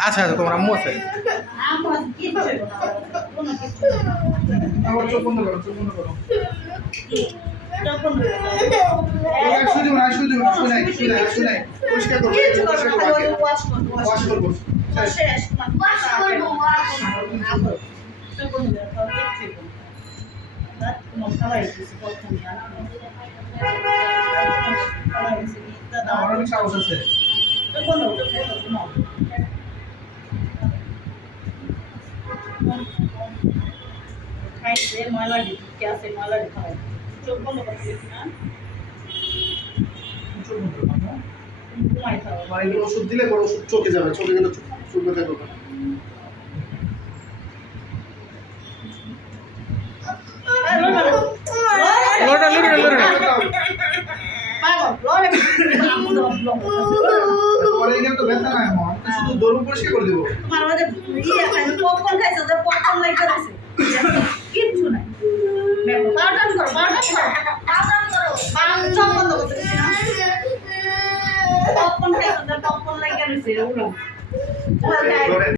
আচ্ছা আচ্ছা তোমার আম্মু আছে আবার চোখ বন্ধ করো চোখ বন্ধ করো শুধু না শুধু শুনাই শুনাই শুনাই পরিষ্কার করো ওয়াশ করবো শেষ ওয়াশ করবো অনেক সাহস আছে ময়লা দিতে আছে ময়লা দিতে হয় চোখ বন্ধ করতে না ঘুমাই খাওয়া মানে এগুলো ওষুধ দিলে বড় ওষুধ চোখে যাবে চোখে গেলে চোখ ব্যথা করবে লড়া লড়া লড়া পরে গেলে তো ব্যথা নাই আমার শুধু দরুন পরিষ্কার করে দেবো তোমার ওই যে পপকর্ন খাইছো যে পপকর্ন লাইকা আছে কিচ্ছু নাই দেখো পাউডার করো চোখ বন্ধ করতে দিছি না পপকর্ন খাইছো যে পপকর্ন লাইকা আছে ওগুলো